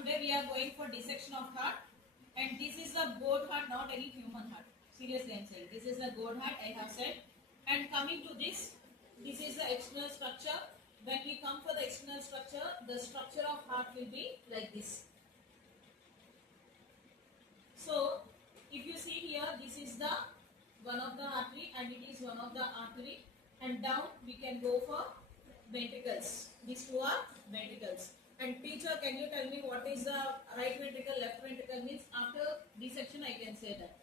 Today we are going for dissection of heart, and this is a goat heart, not any human heart. Seriously, I am saying this is a goat heart. I have said. And coming to this is the external structure. When we come for the external structure, the structure of heart will be like this. So, if you see here, this is the one of the artery, and it is one of the artery, and down we can go for ventricles. These two are ventricles. And teacher, can you tell me what is the right ventricle, left ventricle means? After dissection, I can say that.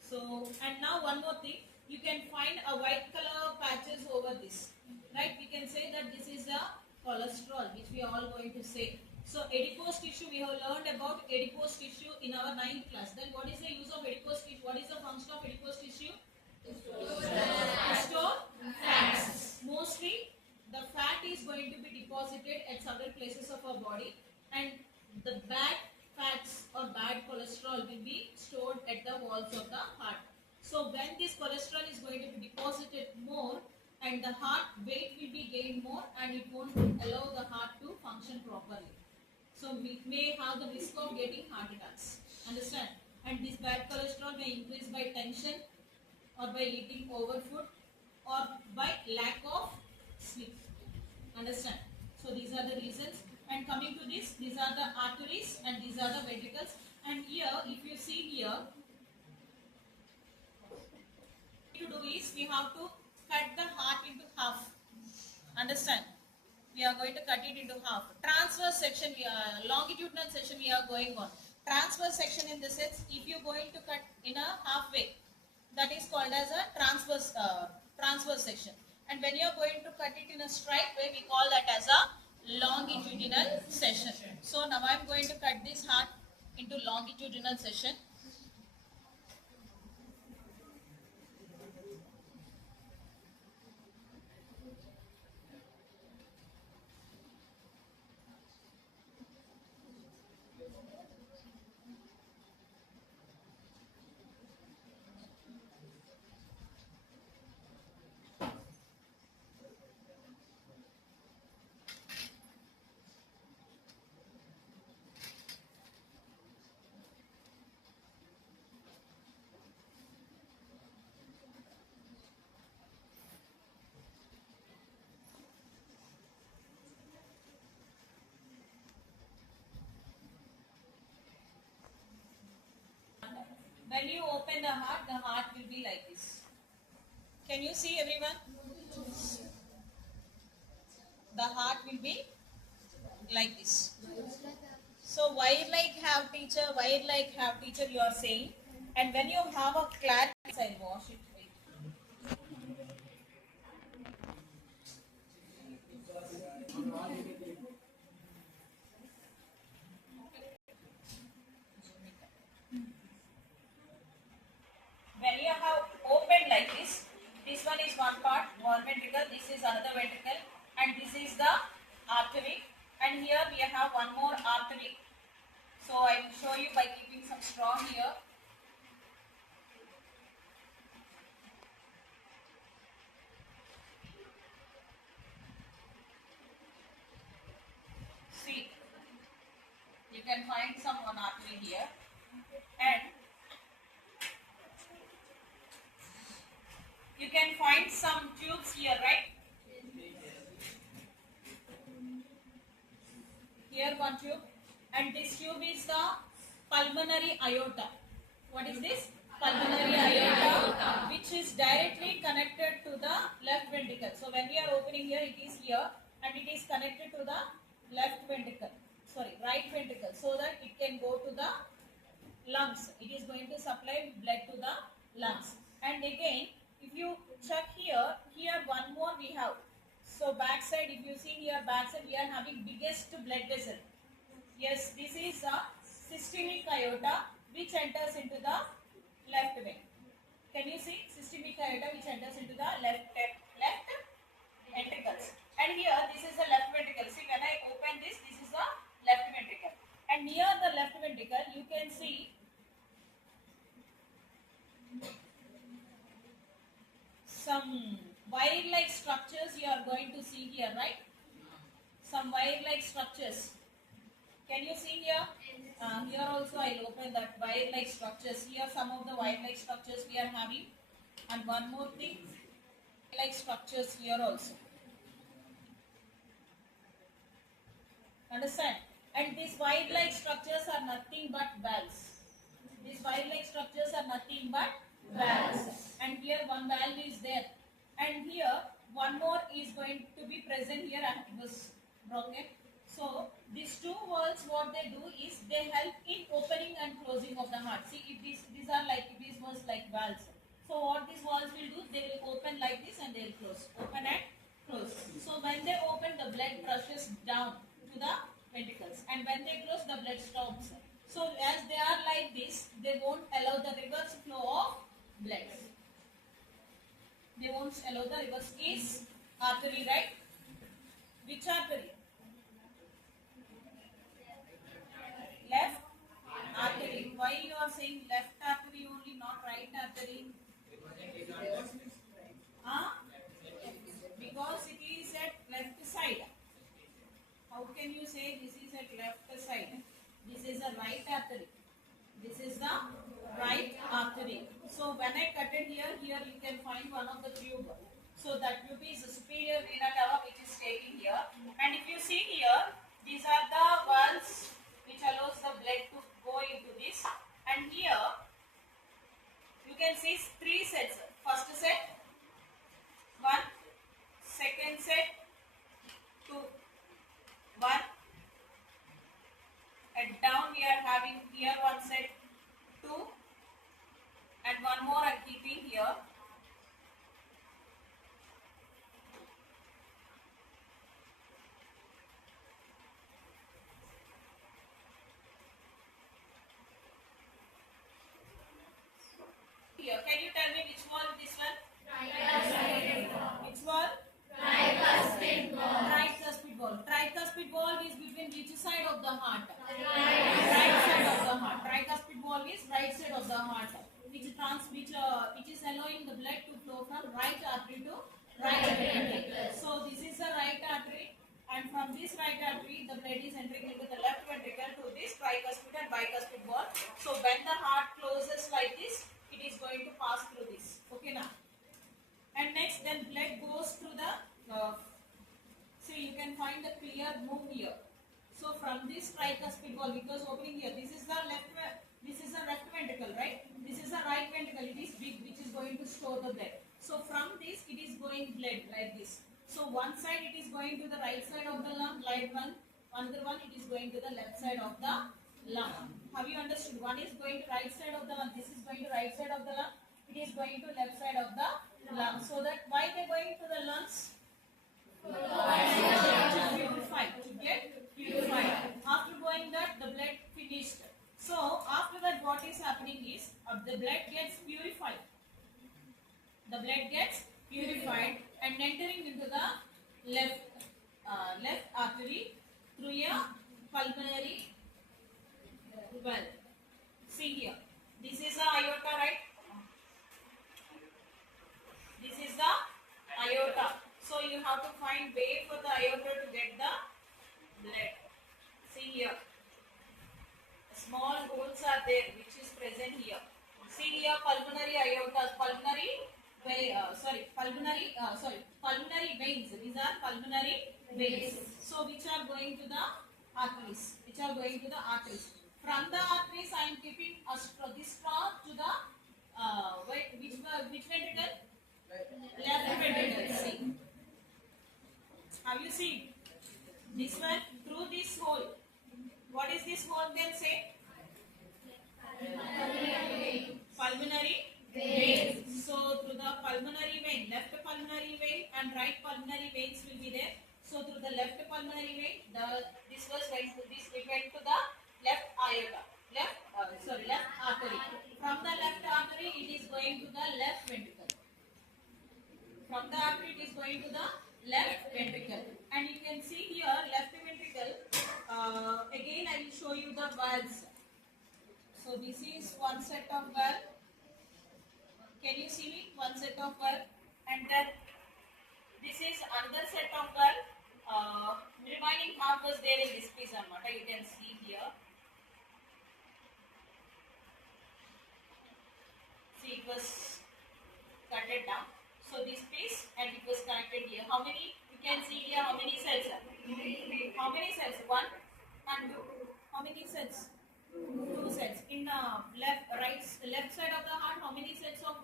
So, and now one more thing, you can find a white color patches over this, right? We can say that this is the cholesterol, which we are all going to say. So, adipose tissue, we have learned about adipose tissue in our 9th class. Then what is the use of adipose tissue? What is the function of adipose tissue? To store fats. Mostly, the fat is going to be deposited at several places of our body, and the bad fats or bad cholesterol will be stored at the walls of the heart. So when this cholesterol is going to be deposited more, and the heart weight will be gained more, and it won't allow the heart to function properly. So we may have the risk of getting heart attacks. Understand? And this bad cholesterol may increase by tension, or by eating overfood, or by lack of sleep. Understand? So these are the reasons. And coming to this, these are the arteries and these are the ventricles. And here, if you see here, to do is we have to cut the heart into half. Understand? We are going to cut it into half. Transverse section, longitudinal section we are going on. Transverse section in the sense, if you are going to cut in a halfway, that is called as a transverse section. And when you are going to cut it in a straight way, we call that as a longitudinal section. So now I am going to cut this heart into longitudinal section. When you open the heart will be like this. Can you see everyone? The heart will be like this. So why like have teacher, you are saying. And when you have a clarity, I'll wash it. When you have opened like this one is one part, one ventricle, this is another ventricle, and this is the artery, and here we have one more artery. So I will show you by keeping some straw here. See, you can find some one artery here, and you can find some tubes here, right? Here one tube, and this tube is the pulmonary aorta. What is this? Pulmonary aorta, which is directly connected to the left ventricle. So when we are opening here, it is here, and it is connected to the right ventricle, so that it can go to the lungs. It is going to supply blood to the lungs. And again, if you check here one more we have. So backside, if you see here backside, we are having biggest blood vessel. Yes, this is a systemic aorta which enters into the left vein. Can you see systemic aorta which enters into the left ventricles? And here this is the left ventricle. See, when I open this is the left ventricle. And near the left ventricle, you can see some wire-like structures you are going to see here, right? Some wire-like structures. Can you see here? Here also I'll open that wire-like structures. Here some of the wire-like structures we are having, and one more thing, like structures here also. Understand? And these wire-like structures are nothing but valves. These wire-like structures are nothing but valves. And here one valve is there. And here one more is going to be present here, and it was broken. So these two valves, what they do is they help in opening and closing of the heart. See, if these are like, if these was like valves. So what these valves will do, they will open like this and they will close. Open and close. So when they open, the blood rushes down to the ventricles, and when they close, the blood stops. So as they are like this, they won't allow the reverse flow of blood. They won't allow the reverse. Is artery, right? Which artery? Left artery. Why you are saying left artery only, not right artery? Because it is at left side. How can you say this is at left side? This is a right artery. This is the right artery. So when I cut it here, here you can find one of the tube. So that tube is the superior vena cava which is taking here. And if you see here, these are the valves which allows the blood to go into this. And here you can see three sets. First set, one, second set, two, one, and down we are having here one set, two, and one more I am keeping here. Here, can you tell me which one this one? Which one? Tricuspid valve. Tricuspid valve is between which side of the heart? Right side of the heart. Tricuspid valve is right side of the heart, which is allowing the blood to flow from right artery to right ventricle. So this is the right artery, and from this right artery, the blood is entering into the left ventricle to this tricuspid and bicuspid valve. So when the heart closes like this, it is going to pass through this. Okay now. And next, then blood goes through the. So you can find the clear move here. So from this tricuspid valve, because opening here, this is the left ventricle, right? This is the right ventricle. It is big, which is going to store the blood. So from this, it is going blood like this. So one side it is going to the right side of the lung, right one. Another one it is going to the left side of the lung. Have you understood? One is going to right side of the lung. This is going to right side of the lung. It is going to left side of the lung. So that why they going to the lungs? To get purified. After going that, the blood finished. So after that, what is happening is the blood gets purified. The blood gets purified and entering into the left artery through a pulmonary valve. See here, this is the aorta, right? This is the aorta. So you have to find way for the aorta to get the blood. See here, small holes are there which is present here. See here, pulmonary aorta, pulmonary veins. These are pulmonary veins. So which are going to the arteries. From the arteries, I am keeping this straw to the which ventricle? Left ventricle. See. Have you seen this one through this hole? What is this hole? Then say pulmonary vein. So through the pulmonary vein, left pulmonary vein and right pulmonary veins will be there. So through the left pulmonary vein, it went to the left aorta, left artery. From the left artery, it is going to the left ventricle. From the artery, it is going to the left ventricle. And you can see here, left ventricle. Again, I will show you the valves. So this is one set of valve. Can you see me? One set of valve, and then this is another set of valve. Remaining half was there in this piece. You can see here. How many? You can see here how many cells are. How many cells? One and two. How many cells? Two cells. In left side of the heart, how many sets of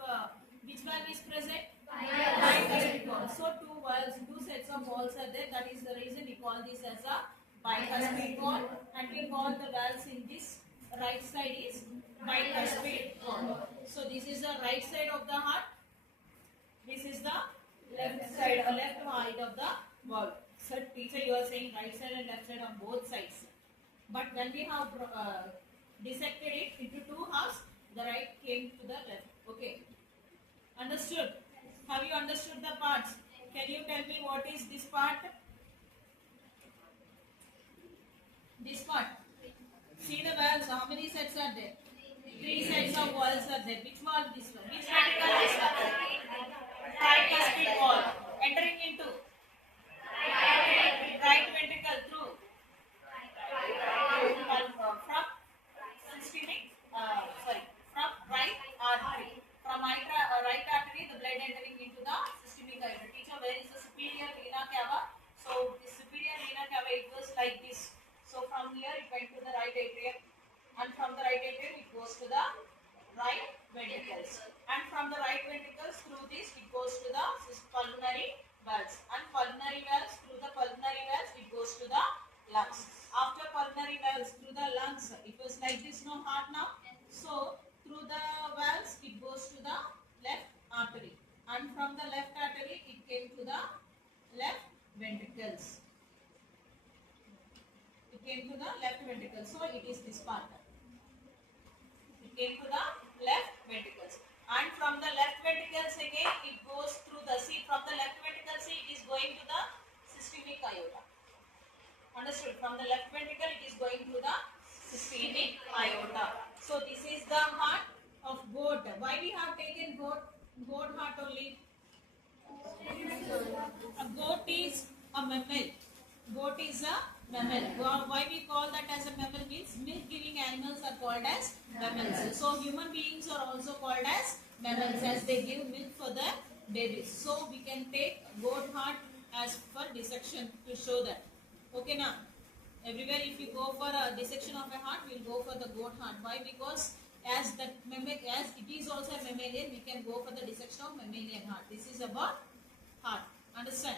which valve is present? Bicuspid valve. So two valves, two sets of valves are there. That is the reason we call this as a bicuspid valve, and we call the valves in this right side is bicuspid valve. So this is the right side of the heart. This is the left side or left side of the valve. So teacher, you are saying right side and left side on both sides. But when we have dissected it into two halves, the right came to the left. Okay. Understood? Have you understood the parts? Can you tell me what is this part? This part. See the valves. How many sets are there? Three sets of valves are there. Which valve this one? Which ventricle is one? Tricuspid valve. Entering into right ventricle through from systemic, from right artery. From right artery, the blood entering into the systemic aorta. Teacher, where is the superior vena cava? So the superior vena cava, it goes like this. So from here it went to the right atrium, and from the right atrium it goes to the right ventricles, and from the right ventricles through this it goes to the pulmonary valves, and pulmonary valves, through the pulmonary valves it goes to the lungs. After pulmonary valves through the lungs, it was like this, no heart now. So through the valves it goes to the left artery, and from the left artery it came to the left ventricles. It came to the left ventricle. So it is this part. It came to the left ventricles, and from the left ventricles again it goes through the from the left ventricle it is going to the systemic aorta. Understood? From the left ventricle it is going to the systemic aorta. So this is the heart of goat. Why we have taken goat heart only? A goat is a mammal. Goat is a mammal. Why we call that as a mammal means milk giving animals are called as mammals. So human beings are also called as mammals as they give milk for their babies. So we can take goat heart as for dissection to show that. Okay now. Everywhere if you go for a dissection of a heart, we will go for the goat heart. Why? Because as it is also a mammalian, we can go for the dissection of mammalian heart. This is about heart. Understand?